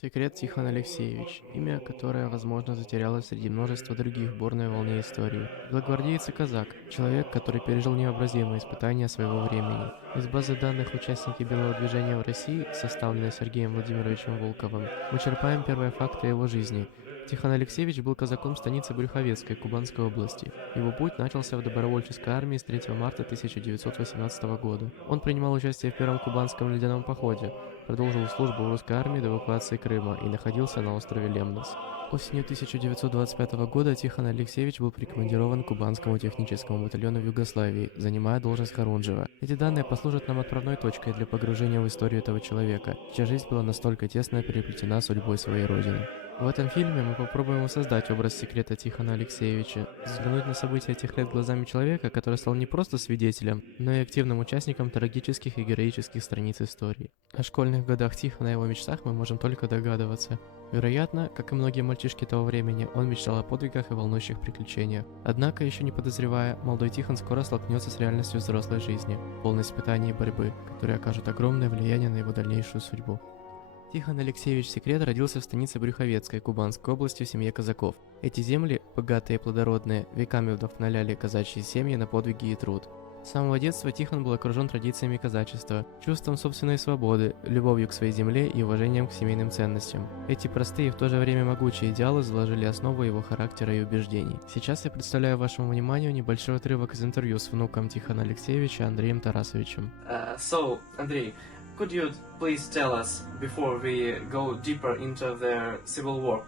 Секрет Тихон Алексеевич, имя, которое, возможно, затерялось среди множества других в бурной волне истории. Белогвардеец и казак, человек, который пережил невообразимые испытания своего времени. Из базы данных «Участники белого движения в России», составленной Сергеем Владимировичем Волковым, мы черпаем первые факты его жизни. Тихон Алексеевич был казаком станицы Брюховецкой Кубанской области. Его путь начался в добровольческой армии с 3 марта 1918 года. Он принимал участие в первом кубанском ледяном походе, продолжил службу в русской армии до эвакуации Крыма и находился на острове Лемнос. Осенью 1925 года Тихон Алексеевич был прикомандирован к кубанскому техническому батальону в Югославии, занимая должность Хорунжева. Эти данные послужат нам отправной точкой для погружения в историю этого человека, чья жизнь была настолько тесно переплетена судьбой своей родины. В этом фильме мы попробуем воссоздать образ секрета Тихона Алексеевича, взглянуть на события этих лет глазами человека, который стал не просто свидетелем, но и активным участником трагических и героических страниц истории. О школьных годах Тихона и его мечтах мы можем только догадываться. Вероятно, как и многие мальчишки того времени, он мечтал о подвигах и волнующих приключениях. Однако, еще не подозревая, молодой Тихон скоро столкнется с реальностью взрослой жизни, полной испытаний и борьбы, которые окажут огромное влияние на его дальнейшую судьбу. Тихон Алексеевич Секрет родился в станице Брюховецкой Кубанской области в семье казаков. Эти земли, богатые и плодородные, веками вдохновляли казачьи семьи на подвиги и труд. С самого детства Тихон был окружен традициями казачества, чувством собственной свободы, любовью к своей земле и уважением к семейным ценностям. Эти простые и в то же время могучие идеалы заложили основу его характера и убеждений. Сейчас я представляю вашему вниманию небольшой отрывок из интервью с внуком Тихона Алексеевича Андреем Тарасовичем. Андрей, could you please tell us, before we go deeper into the Civil War,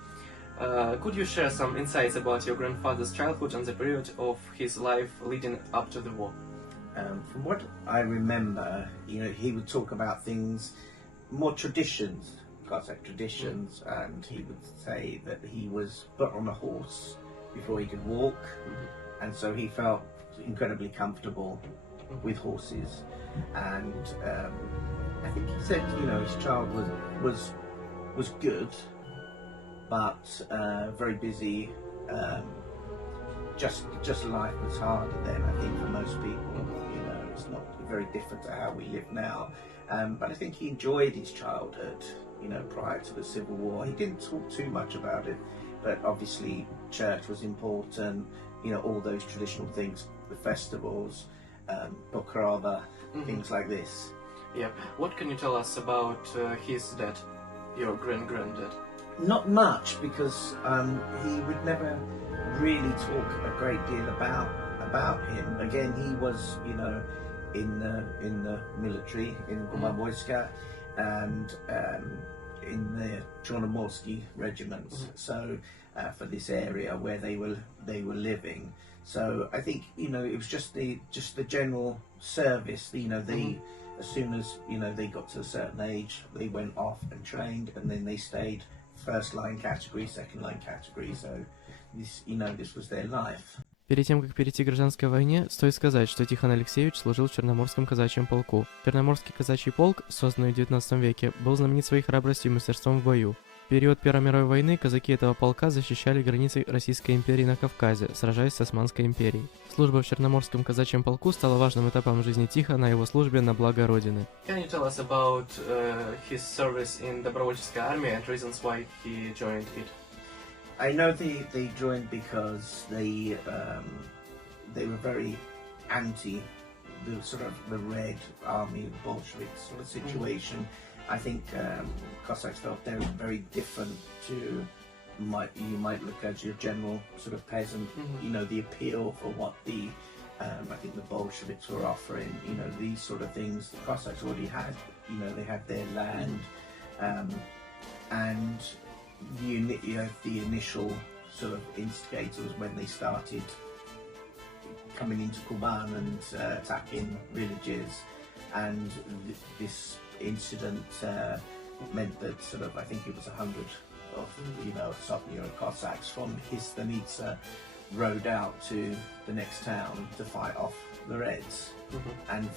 could you share some insights about your grandfather's childhood and the period of his life leading up to the war? From what I remember, he would talk about things, more traditions, Cossack traditions, and he would say that he was put on a horse before he could walk, and so he felt incredibly comfortable with horses. And I think he said, his childhood was good, but very busy. Just life was harder then, I think, for most people. It's not very different to how we live now. But I think he enjoyed his childhood, prior to the Civil War. He didn't talk too much about it, but obviously church was important, all those traditional things, the festivals, Pokrova, things like this. Yeah. What can you tell us about his dad, your granddad? Not much, because he would never really talk a great deal about him. Again, he was, in the military in Wojska and in the Chornomorsky regiments. So for this area where they were living. So I think it was just the general service. They as soon as they got to a certain age, they went off and trained, and then they stayed first line category, second line category. So this was their life. Перед тем, как перейти к гражданской войне, стоит сказать, что Тихон Алексеевич служил в Черноморском казачьем полку. Черноморский казачий полк, созданный в XIX веке, был знаменит своей храбростью и мастерством в бою. В период Первой мировой войны казаки этого полка защищали границы Российской империи на Кавказе, сражаясь с Османской империей. Служба в Черноморском казачьем полку стала важным этапом жизни Тихона на его службе на благо Родины. Can you tell us about his service in добровольческой армии and reasons why he joined it? I know they joined because they were very anti the sort of the Red Army Bolsheviks sort of situation. I think Cossacks felt they were very different to you might look at your general sort of peasant. The appeal for what I think the Bolsheviks were offering. These sort of things the Cossacks already had. They had their land, and the initial sort of instigator was when they started coming into Kuban and attacking villages, and this incident meant that sort of I think it was 100 of Sopnia Cossacks from his Stanitsa rode out to the next town to fight off the Reds, and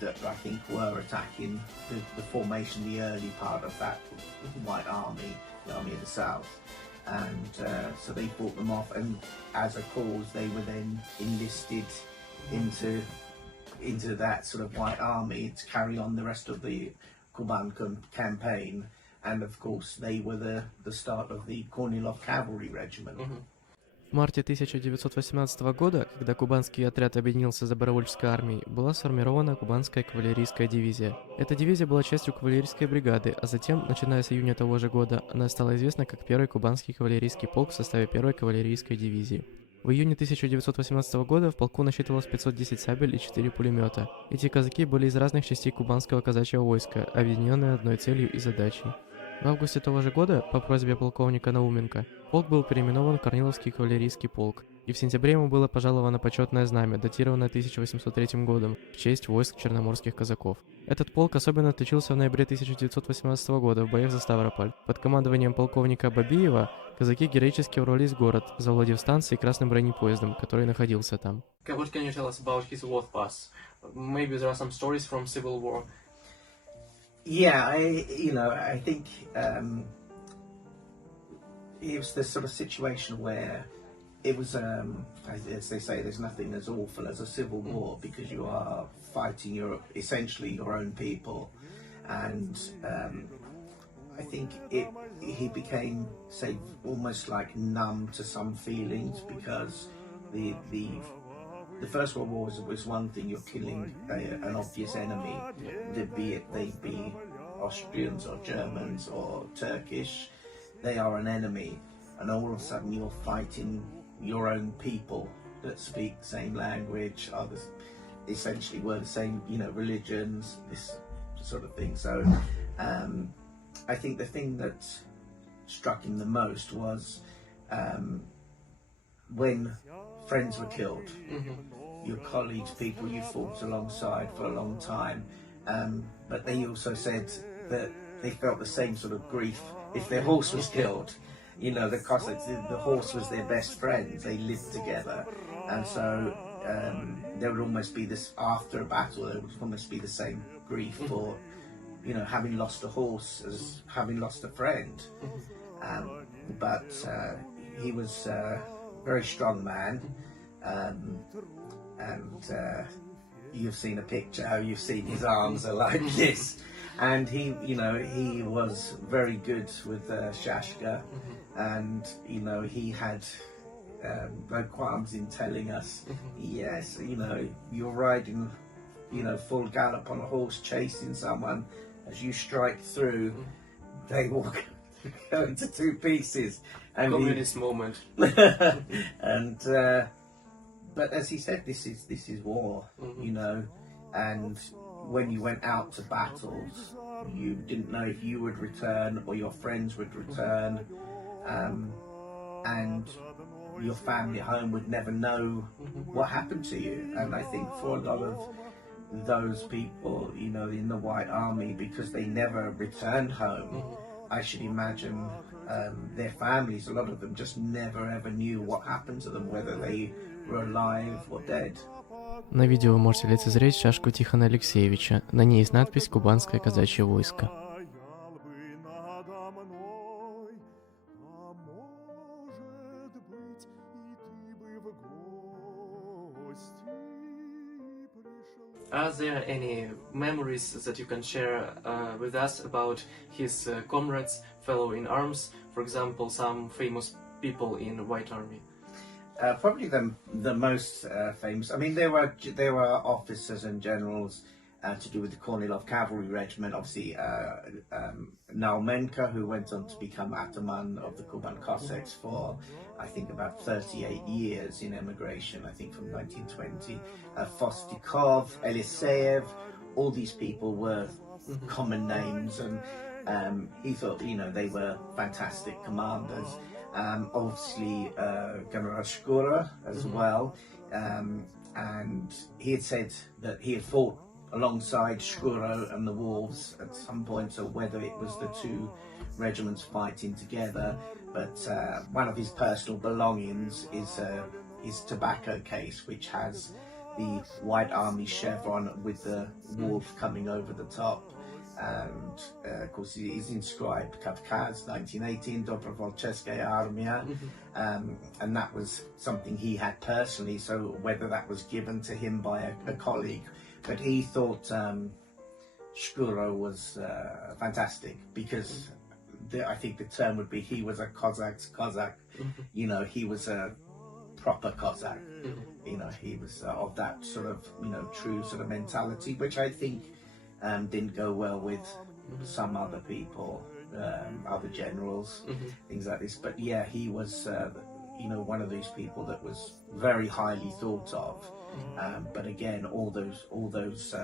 that I think were attacking the formation, the early part of that White Army, the Army of the South, and so they fought them off, and as a cause they were then enlisted into that sort of White Army to carry on the rest of the Kuban campaign, and of course they were the start of the Kornilov Cavalry Regiment. В марте 1918 года, когда кубанский отряд объединился с добровольческой армией, была сформирована кубанская кавалерийская дивизия. Эта дивизия была частью кавалерийской бригады, а затем, начиная с июня того же года, она стала известна как первый кубанский кавалерийский полк в составе первой кавалерийской дивизии. В июне 1918 года в полку насчитывалось 510 сабель и 4 пулемета. Эти казаки были из разных частей кубанского казачьего войска, объединенные одной целью и задачей. В августе того же года, по просьбе полковника Науменко, полк был переименован в Корниловский кавалерийский полк, и в сентябре ему было пожаловано почетное знамя, датированное 1803 годом, в честь войск черноморских казаков. Этот полк особенно отличился в ноябре 1918 года в боях за Ставрополь. Под командованием полковника Бабиева казаки героически ворвались в город, завладев станцией красным бронепоездом, который находился там. What can you tell us about his war pass? Maybe there are some stories from Civil War. Yeah, I think it was this sort of situation where it was, as they say, there's nothing as awful as a civil war because you are fighting essentially your own people, and I think he became, say, almost like numb to some feelings because the First World War was one thing. You're killing an obvious enemy, be it they be Austrians or Germans or Turkish. They are an enemy, and all of a sudden you're fighting your own people that speak the same language, essentially were the same, religions, this sort of thing. So I think the thing that struck him the most was when friends were killed, your colleagues, people you fought alongside for a long time, but they also said that they felt the same sort of grief if their horse was killed. The Cossacks, the horse was their best friend. They lived together, and so there would almost be this, after a battle, there would almost be the same grief for, having lost a horse as having lost a friend. But he was a very strong man, and you've seen a picture how you've seen his arms are like this, and he was very good with Shashka, and he had no qualms in telling us, yes, you're riding, full gallop on a horse chasing someone, as you strike through, they will go into two pieces. And Communist moment. And but as he said, this is war, and when you went out to battles, you didn't know if you would return or your friends would return, and your family at home would never know what happened to you. And I think for a lot of those people, in the White Army, because they never returned home, I should imagine their families, a lot of them just never ever knew what happened to them, whether they were alive or dead. На видео вы можете лицезреть шашку Тихона Алексеевича. На ней есть надпись «Кубанское казачье войско». Are there any memories that you can share with us about his comrades, fellow in arms, for example, some famous people in White Army? Probably the most famous. I mean, there were officers and generals to do with the Kornilov Cavalry Regiment. Obviously, Naumenko, who went on to become Ataman of the Kuban Cossacks for, I think, about 38 years in emigration, I think from 1920. Fostikov, Eliseev, all these people were common names, and he thought, they were fantastic commanders. Obviously, General Shkura as well, and he had said that he had fought alongside Shkuro and the Wolves at some point, so whether it was the two regiments fighting together, but one of his personal belongings is his tobacco case, which has the White Army chevron with the wolf coming over the top. And of course it is inscribed Kavkaz 1918 Dobrovolcheskaya Armia, and that was something he had personally, so whether that was given to him by a colleague, but he thought Shkuro was fantastic because I think the term would be he was a Cossack's Cossack. You know, he was a proper Cossack. You know, he was of that sort of, you know, true sort of mentality, which I think didn't go well with some other people, other generals, things like this. But yeah, he was, you know, one of these people that was very highly thought of. But again, all those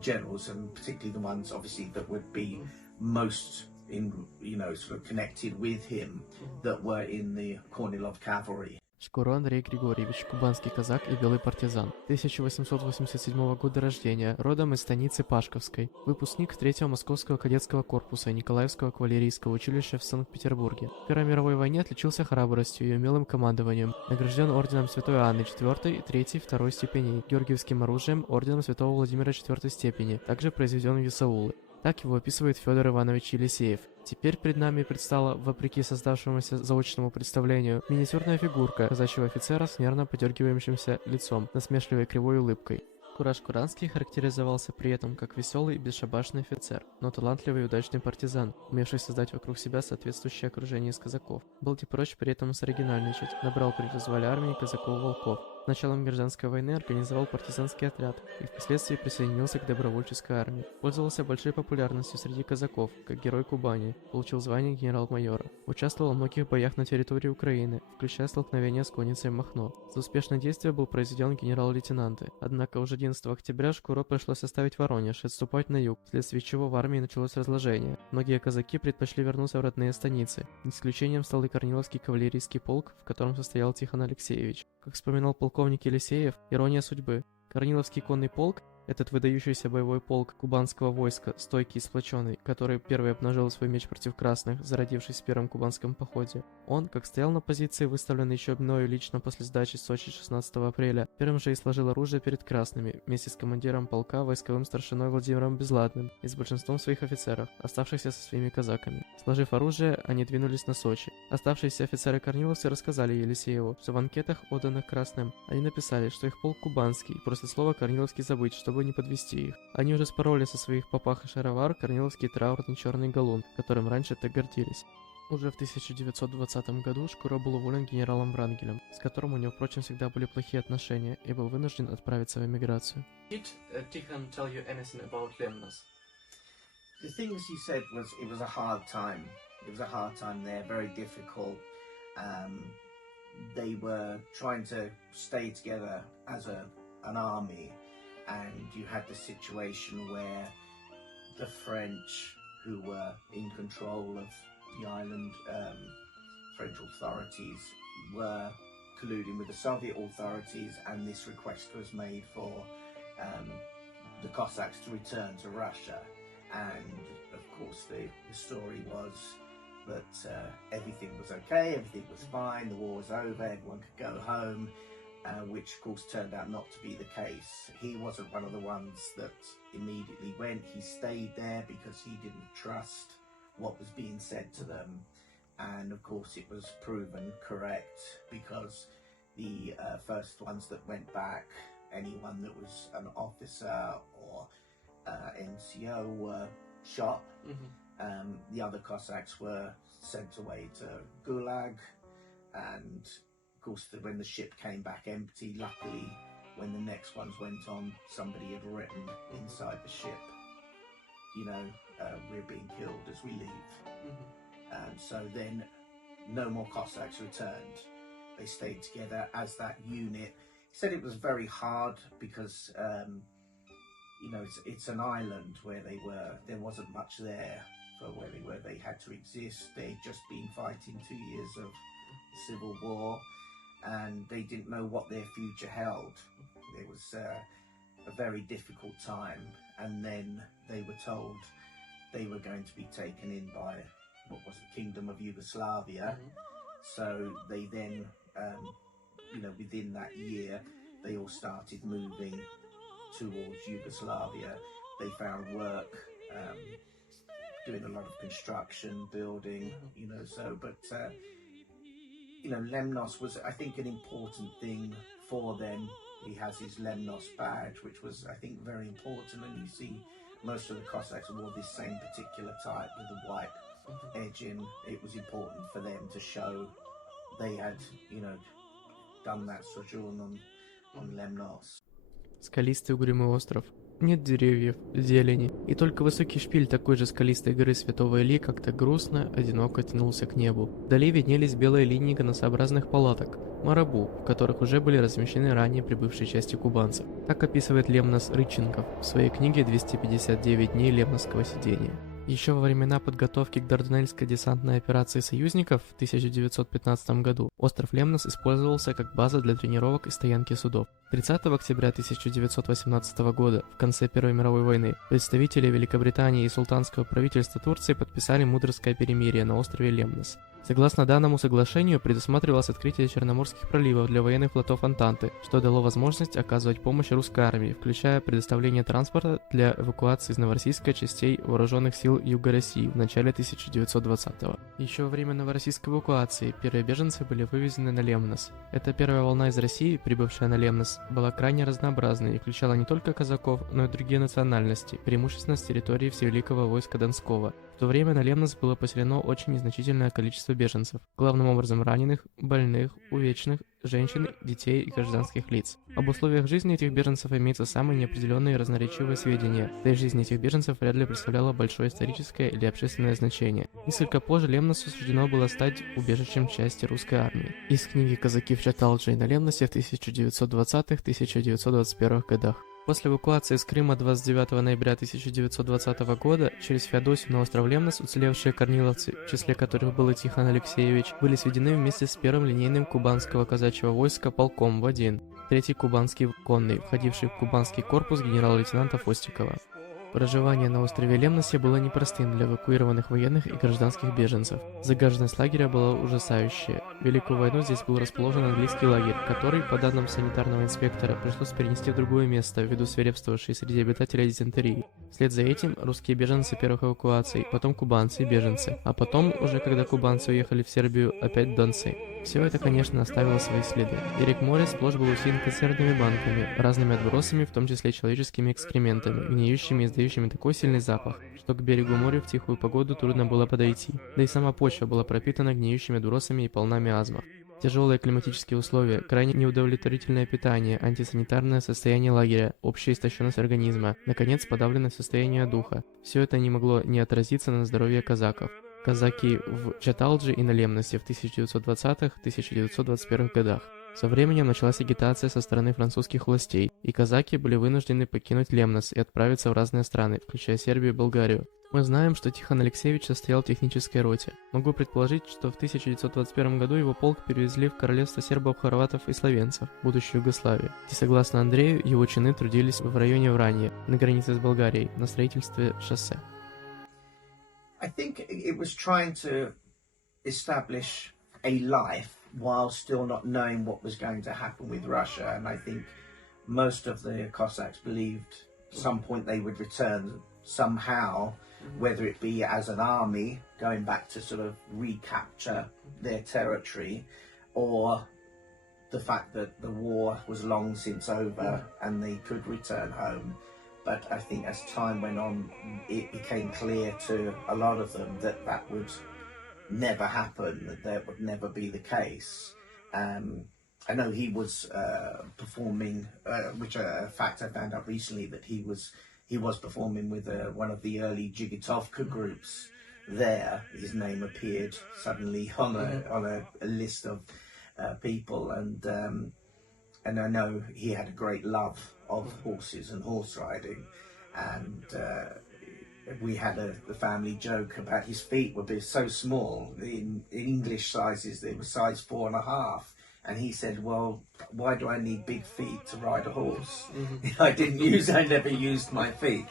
generals, and particularly the ones obviously that would be most in, you know, sort of connected with him, that were in the Kornilov cavalry. Шкуро Андрей Григорьевич, кубанский казак и белый партизан. 1887 года рождения, родом из станицы Пашковской. Выпускник 3-го Московского кадетского корпуса и Николаевского кавалерийского училища в Санкт-Петербурге. В Первой мировой войне отличился храбростью и умелым командованием. Награжден орденом Святой Анны 4, 3, 2 степеней, Георгиевским оружием, орденом Святого Владимира 4 степени, также произведен в Исаулы. Так его описывает Федор Иванович Елисеев. Теперь перед нами предстала, вопреки создавшемуся заочному представлению, миниатюрная фигурка казачьего офицера с нервно подергивающимся лицом, насмешливой кривой улыбкой. Кураж Куранский характеризовался при этом как веселый и бесшабашный офицер, но талантливый и удачный партизан, умевший создать вокруг себя соответствующее окружение из казаков. Был не прочь при этом соригинальничать, набрал при развале армии казаков-волков. С началом гражданской войны организовал партизанский отряд и впоследствии присоединился к добровольческой армии. Пользовался большой популярностью среди казаков, как герой Кубани, получил звание генерал-майора. Участвовал в многих боях на территории Украины, включая столкновения с конницей Махно. За успешное действие был произведен генерал-лейтенанты. Однако уже 11 октября Шкуро пришлось оставить Воронеж и отступать на юг, вследствие чего в армии началось разложение. Многие казаки предпочли вернуться в родные станицы. Исключением стал и Корниловский кавалерийский полк, в котором состоял Тихон Алексеевич. Как вспоминал полковник Елисеев, ирония судьбы. Корниловский конный полк, этот выдающийся боевой полк кубанского войска, стойкий и сплоченный, который первый обнажил свой меч против красных, зародившись в первом кубанском походе. Он, как стоял на позиции, выставленной еще мною лично после сдачи Сочи 16 апреля, первым же и сложил оружие перед красными, вместе с командиром полка, войсковым старшиной Владимиром Безладным и с большинством своих офицеров, оставшихся со своими казаками. Сложив оружие, они двинулись на Сочи. Оставшиеся офицеры-корниловцы рассказали Елисееву, что в анкетах, отданных красным, они написали, что их полк кубанский, и просят слово корниловский забыть, чтобы не подвести их. Они уже спороли со своих попах и шаровар корниловский траурный черный галун, которым раньше так гордились. Уже в 1920 году Шкуро был уволен генералом Врангелем, с которым у него, впрочем, всегда были плохие отношения, и был вынужден отправиться в эмиграцию. Did Tikhon tell you anything about Lemnos? The things he said was it was a hard time. It was a hard time there, very difficult. They were trying to stay together as an army, and you had the situation where the French, who were in control of the island, French authorities, were colluding with the Soviet authorities, and this request was made for the Cossacks to return to Russia. And of course the story was that everything was okay, everything was fine, the war was over, everyone could go home, which of course turned out not to be the case. He wasn't one of the ones that immediately went. He stayed there because he didn't trust what was being said to them, and of course it was proven correct, because the first ones that went back, anyone that was an officer or NCO, were shot. The other Cossacks were sent away to Gulag, and of course when the ship came back empty, luckily when the next ones went on, somebody had written inside the ship, you know, we're being killed as we leave. And so then no more Cossacks returned. They stayed together as that unit. He said it was very hard because you know, it's an island where they were, there wasn't much there for where they were. They had to exist. They'd just been fighting 2 years of civil war, and they didn't know what their future held. It was a very difficult time, and then they were told they were going to be taken in by what was the Kingdom of Yugoslavia. So they then, you know, within that year, they all started moving towards Yugoslavia. They found work, doing a lot of construction, building, you know, so, but, you know, Lemnos was, I think, an important thing for them. He has his Lemnos badge, which was, I think, very important, and you see most of the Cossacks wore this same particular type with the white edging. It was important for them to show they had, done that sojourn on Lemnos. Скалистый угрюмый остров. Нет деревьев, зелени, и только высокий шпиль такой же скалистой горы Святого Ильи как-то грустно, одиноко тянулся к небу. Вдали виднелись белые линии конусообразных палаток, марабу, в которых уже были размещены ранее прибывшие части кубанцев. Так описывает Лемнос Рыченков в своей книге «259 дней лемносского сидения». Еще во времена подготовки к Дарданельской десантной операции союзников в 1915 году остров Лемнос использовался как база для тренировок и стоянки судов. 30 октября 1918 года, в конце Первой мировой войны, представители Великобритании и султанского правительства Турции подписали Мудрское перемирие на острове Лемнос. Согласно данному соглашению, предусматривалось открытие Черноморских проливов для военных флотов Антанты, что дало возможность оказывать помощь русской армии, включая предоставление транспорта для эвакуации из Новороссийска частей вооруженных сил Юга России в начале 1920-го. Еще во время новороссийской эвакуации первые беженцы были вывезены на Лемнос. Эта первая волна из России, прибывшая на Лемнос, была крайне разнообразной и включала не только казаков, но и другие национальности, преимущественно с территории Всевеликого войска Донского. В то время на Лемнос было поселено очень незначительное количество беженцев, главным образом раненых, больных, увечных, женщин, детей и гражданских лиц. Об условиях жизни этих беженцев имеются самые неопределенные и разноречивые сведения, да и жизнь этих беженцев вряд ли представляла большое историческое или общественное значение. Несколько позже Лемносу суждено было стать убежищем части русской армии. Из книги «Казаки в Чаталджи» на Лемносе в 1920-1921 годах. После эвакуации из Крыма 29 ноября 1920 года через Феодосию на остров Лемнос уцелевшие корниловцы, в числе которых был и Тихон Алексеевич, были сведены вместе с первым линейным кубанского казачьего войска полком в один, 3-й кубанский конный, входивший в кубанский корпус генерала-лейтенанта Фостикова. Проживание на острове Лемносе было непростым для эвакуированных военных и гражданских беженцев. Загаженность лагеря была ужасающая. В Великую войну здесь был расположен английский лагерь, который, по данным санитарного инспектора, пришлось перенести в другое место ввиду свирепствовавшей среди обитателей дизентерии. Вслед за этим русские беженцы первых эвакуаций, потом кубанцы и беженцы, а потом, уже когда кубанцы уехали в Сербию, опять донцы. Все это, конечно, оставило свои следы. Берег моря сплошь был усеян консервными банками, разными отбросами, в том числе человеческими экскрементами, гниющими и издающими такой сильный запах, что к берегу моря в тихую погоду трудно было подойти. Да и сама почва была пропитана гниющими отбросами и полна миазмов. Тяжелые климатические условия, крайне неудовлетворительное питание, антисанитарное состояние лагеря, общая истощенность организма, наконец, подавленное состояние духа. Все это не могло не отразиться на здоровье казаков. Казаки в Чаталджи и на Лемносе в 1920-1921 годах. Со временем началась агитация со стороны французских властей, и казаки были вынуждены покинуть Лемнос и отправиться в разные страны, включая Сербию и Болгарию. Мы знаем, что Тихон Алексеевич состоял в технической роте. Могу предположить, что в 1921 году его полк перевезли в королевство сербов, хорватов и словенцев, будущую Югославию, и, согласно Андрею, его чины трудились в районе Вранья, на границе с Болгарией, на строительстве шоссе. I think it was trying to establish a life while still not knowing what was going to happen with Russia, and I think most of the Cossacks believed at some point they would return somehow, whether it be as an army going back to sort of recapture their territory, or the fact that the war was long since over and they could return home. But I think as time went on, it became clear to a lot of them that that would never happen, that would never be the case. I know he was performing, which a fact I found out recently, that he was performing with one of the early Jigitovka groups there. His name appeared suddenly on a list of people, and I know he had a great love of horses and horse riding, and we had a family joke about his feet were so small. In English sizes, they were size 4.5, and he said, "Well, why do I need big feet to ride a horse? I never used my feet."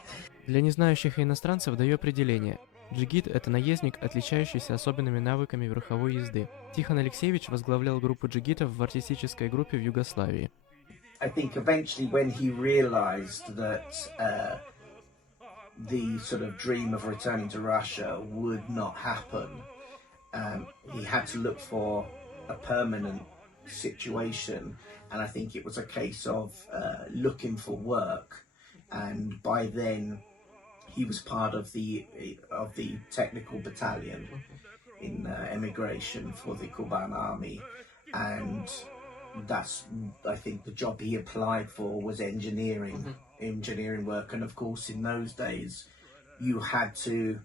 Для незнающих иностранцев даю определение. Джигит – это наездник, отличающийся особенными навыками верховой езды. Тихон Алексеевич возглавлял группу джигитов в артистической группе в Югославии. I think eventually when he realized that the sort of dream of returning to Russia would not happen, he had to look for a permanent situation, and I think it was a case of looking for work, and by then he was part of the technical battalion in emigration for the Cuban army, and that's, I think, the job he applied for was engineering work. And of course, in those days, you had to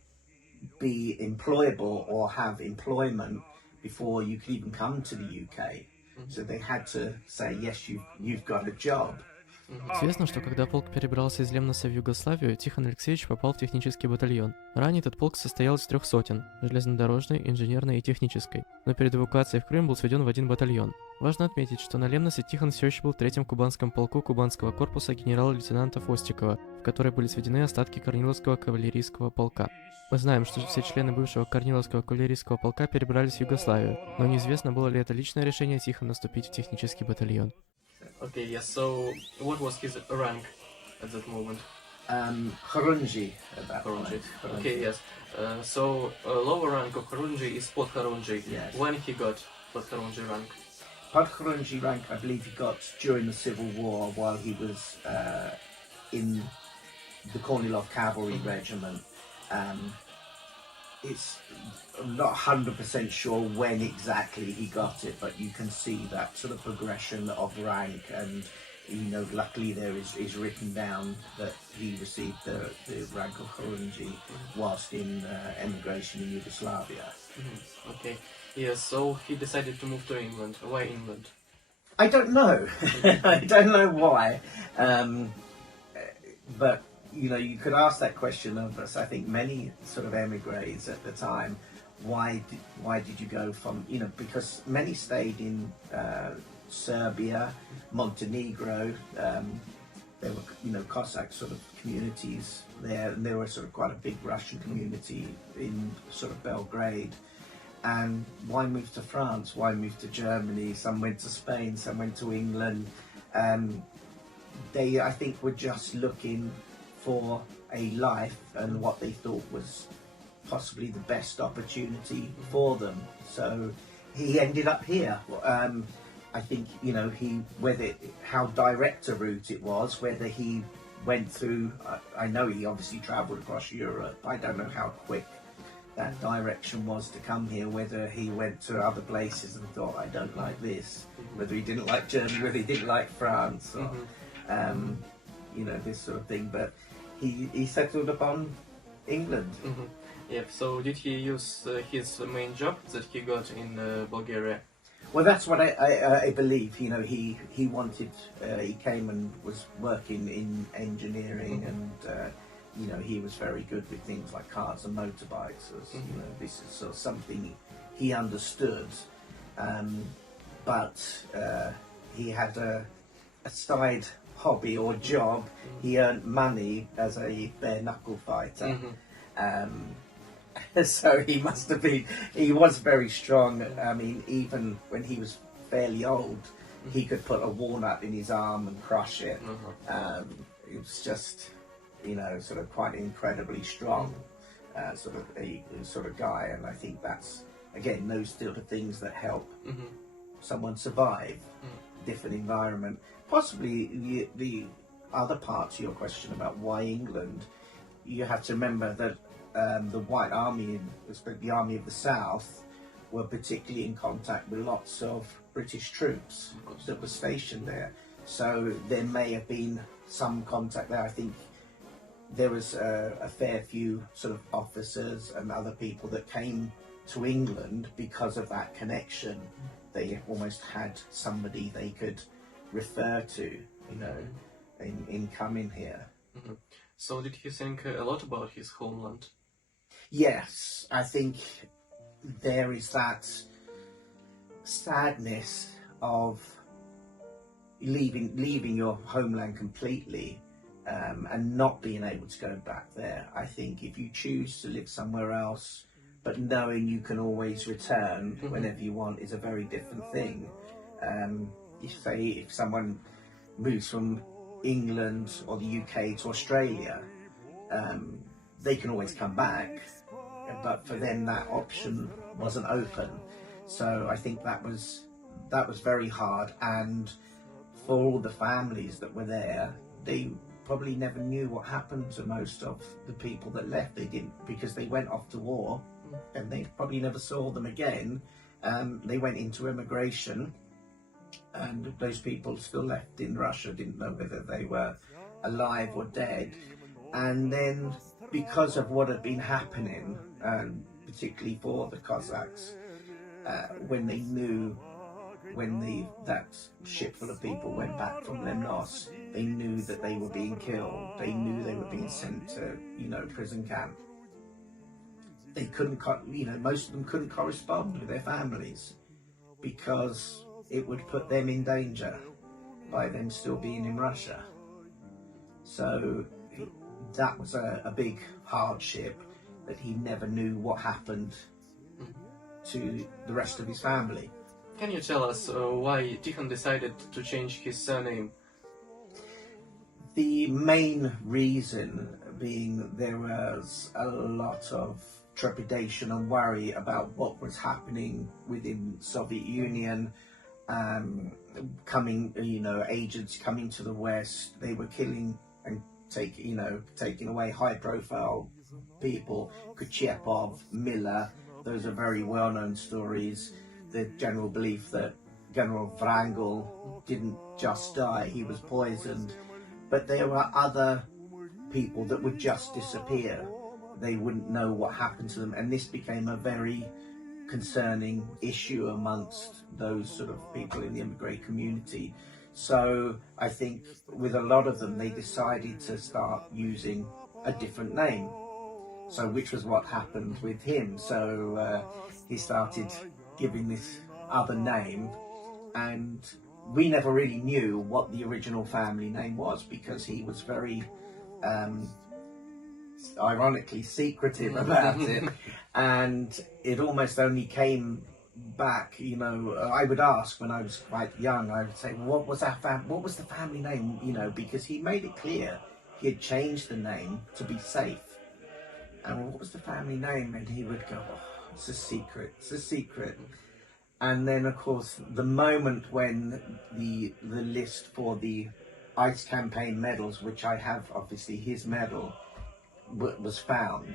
be employable or have employment before you could even come to the UK. So they had to say, yes, you've got a job. Известно, что когда полк перебрался из Лемноса в Югославию, Тихон Алексеевич попал в технический батальон. Ранее этот полк состоял из 3 сотен – железнодорожной, инженерной и технической, но перед эвакуацией в Крым был сведен в один батальон. Важно отметить, что на Лемносе Тихон все еще был в 3-м кубанском полку кубанского корпуса генерала-лейтенанта Фостикова, в который были сведены остатки Корниловского кавалерийского полка. Мы знаем, что все члены бывшего Корниловского кавалерийского полка перебрались в Югославию, но неизвестно, было ли это личное решение Тихона вступить в технический батальон. Okay, yes, so what was his rank at that moment? Хорунжий at that Хорунжий. point. Okay, yes. So lower rank of Хорунжий is Podhorunжий. Yes. When he got Podhorunжий rank? Podhorunжий rank, I believe he got during the Civil War while he was in the Kornilov Cavalry Regiment. I'm not 100% sure when exactly he got it, but you can see that sort of progression of rank, and luckily there is written down that he received the rank of Хорунжий whilst in emigration in Yugoslavia. Okay, yes, so he decided to move to England. Why England? I don't know. I don't know why, but you could ask that question of us. I think many sort of emigres at the time. Why did you go from, because many stayed in Serbia, Montenegro. There were, Cossack sort of communities there, and there was sort of quite a big Russian community in sort of Belgrade. And why move to France? Why move to Germany? Some went to Spain, some went to England. They, I think, were just looking for a life and what they thought was possibly the best opportunity for them. So he ended up here. I think, how direct a route it was, whether he went through, I know he obviously travelled across Europe. I don't know how quick that direction was to come here, whether he went to other places and thought, I don't like this, whether he didn't like Germany, whether he didn't like France, or, this sort of thing. But he settled upon England. Yeah, so did he use his main job that he got in Bulgaria? Well, that's what I believe. He wanted, he came and was working in engineering, and he was very good with things like cars and motorbikes. This is sort of something he understood, but he had a side hobby or job. He earned money as a bare knuckle fighter. So he must have been, he was very strong. I mean, even when he was fairly old, he could put a walnut in his arm and crush it. It was just, sort of quite incredibly strong, sort of guy. And I think that's, again, those sort of things that help someone survive different environment. Possibly the other part to your question about why England, you have to remember that the White Army, the Army of the South, were particularly in contact with lots of British troops that were stationed there. So there may have been some contact there. I think there was a fair few sort of officers and other people that came to England because of that connection. They almost had somebody they could refer to, in coming here. So did he think a lot about his homeland? Yes, I think there is that sadness of leaving your homeland completely, and not being able to go back there. I think if you choose to live somewhere else, but knowing you can always return whenever you want, is a very different thing. If someone moves from England or the UK to Australia, they can always come back, but for them that option wasn't open. So I think that was very hard, and for all the families that were there, they probably never knew what happened to most of the people that left. They didn't, because they went off to war, and they probably never saw them again. They went into emigration, and those people still left in Russia didn't know whether they were alive or dead. And then, because of what had been happening, particularly for the Cossacks, when they knew, when that ship full of people went back from Lemnos, they knew that they were being killed. They knew they were being sent to, prison camp. They couldn't, most of them couldn't correspond with their families because it would put them in danger by them still being in Russia. So that was a big hardship, that he never knew what happened to the rest of his family. Can you tell us why Tiхон decided to change his surname? The main reason being there was a lot of trepidation and worry about what was happening within Soviet Union, agents coming to the West. They were killing and taking away high-profile people, Kuchepov, Miller. Those are very well-known stories. The general belief that General Wrangel didn't just die, he was poisoned. But there were other people that would just disappear. They wouldn't know what happened to them, and this became a very concerning issue amongst those sort of people in the immigrant community. So I think with a lot of them, they decided to start using a different name. So which was what happened with him. So he started giving this other name, and we never really knew what the original family name was because he was very ironically secretive about it, and it almost only came back, I would ask when I was quite young, I would say, what was the family name, because he made it clear he had changed the name to be safe. And what was the family name? And he would go, it's a secret. And then, of course, the moment when the list for the ICE campaign medals, which I have obviously his medal, was found,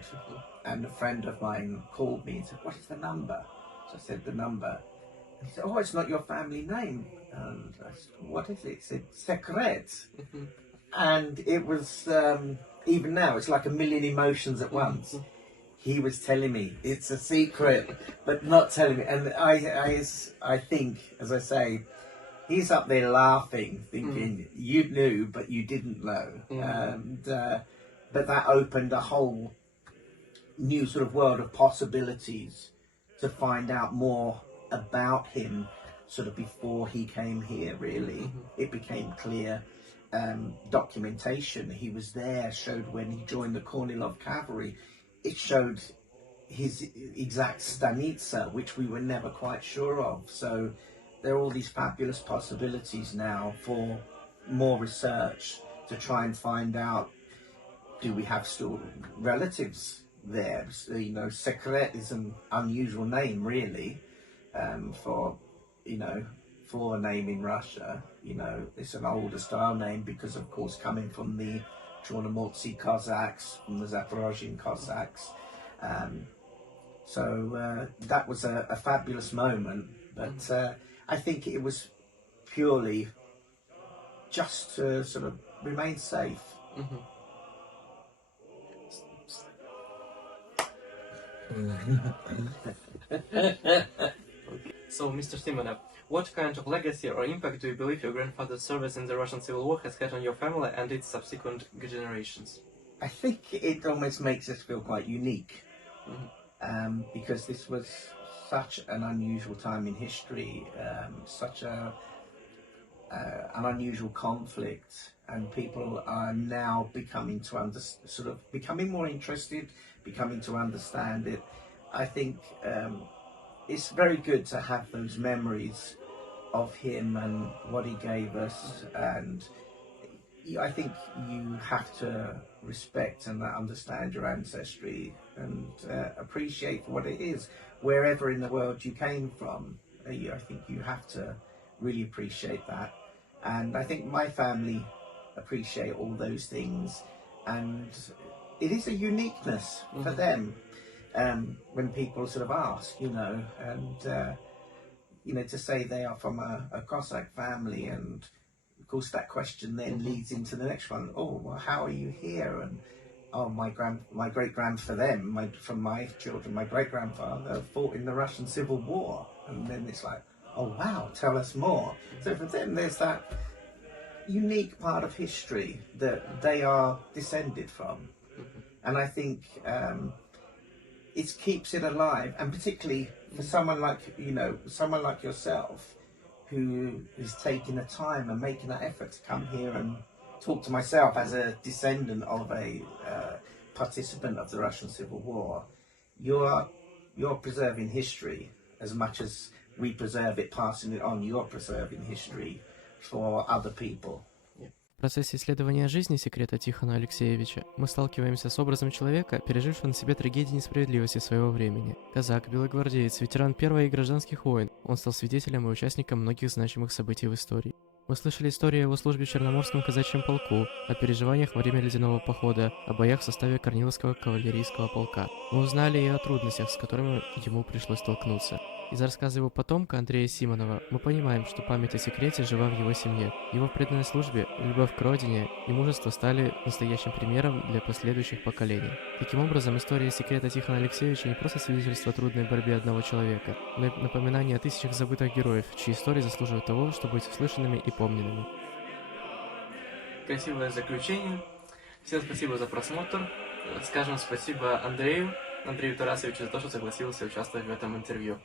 and a friend of mine called me and said, what is the number? So I said the number. And he said, oh, it's not your family name. And I said, what is it? He said, Secret. And it was, even now, it's like a million emotions at once. He was telling me it's a secret, but not telling me. And I think, as I say, he's up there laughing, thinking, you knew, but you didn't know. And but that opened a whole new sort of world of possibilities to find out more about him sort of before he came here, really. It became clear. Documentation, he was there, showed when he joined the Kornilov cavalry. It showed his exact stanitsa, which we were never quite sure of. So there are all these fabulous possibilities now for more research to try and find out, do we have still relatives there? Sekret is an unusual name, really, for a name in Russia. It's an older style name because, of course, coming from the Chornomortsi Cossacks, from the Zaporozhian Cossacks. So that was a fabulous moment, but I think it was purely just to sort of remain safe. So, Mr. Simonov, what kind of legacy or impact do you believe your grandfather's service in the Russian Civil War has had on your family and its subsequent generations? I think it almost makes us feel quite unique, because this was such an unusual time in history, such an unusual conflict, and people are now becoming more interested, becoming to understand it. I think it's very good to have those memories of him and what he gave us, and I think you have to respect and understand your ancestry and appreciate what it is, wherever in the world you came from. I think you have to really appreciate that. And I think my family appreciate all those things, and it is a uniqueness for them. When people sort of ask, to say they are from a Cossack family, and of course that question then leads into the next one. Oh, well, how are you here? And oh, my great from my children, my great grandfather fought in the Russian Civil War, and then it's like, oh wow, tell us more. So for them, there's that unique part of history that they are descended from, and I think it keeps it alive, and particularly for someone like yourself, who is taking the time and making that effort to come here and talk to myself as a descendant of a participant of the Russian Civil War. You're preserving history as much as we preserve it, passing it on. You're preserving history for other people. В процессе исследования жизни секрета Тихона Алексеевича мы сталкиваемся с образом человека, пережившего на себе трагедии несправедливости своего времени. Казак-белогвардеец, ветеран Первой и гражданских войн, он стал свидетелем и участником многих значимых событий в истории. Мы слышали историю о его службе в Черноморском казачьем полку, о переживаниях во время ледяного похода, о боях в составе Корниловского кавалерийского полка. Мы узнали и о трудностях, с которыми ему пришлось столкнуться. Из рассказа его потомка Андрея Симонова мы понимаем, что память о секрете жива в его семье. Его преданной службе, любовь к родине и мужество стали настоящим примером для последующих поколений. Таким образом, история секрета Тихона Алексеевича не просто свидетельство о трудной борьбе одного человека, но и напоминание о тысячах забытых героев, чьи истории заслуживают того, чтобы быть услышанными и помненными. Красивое заключение. Всем спасибо за просмотр. Скажем спасибо Андрею Тарасовичу за то, что согласился участвовать в этом интервью.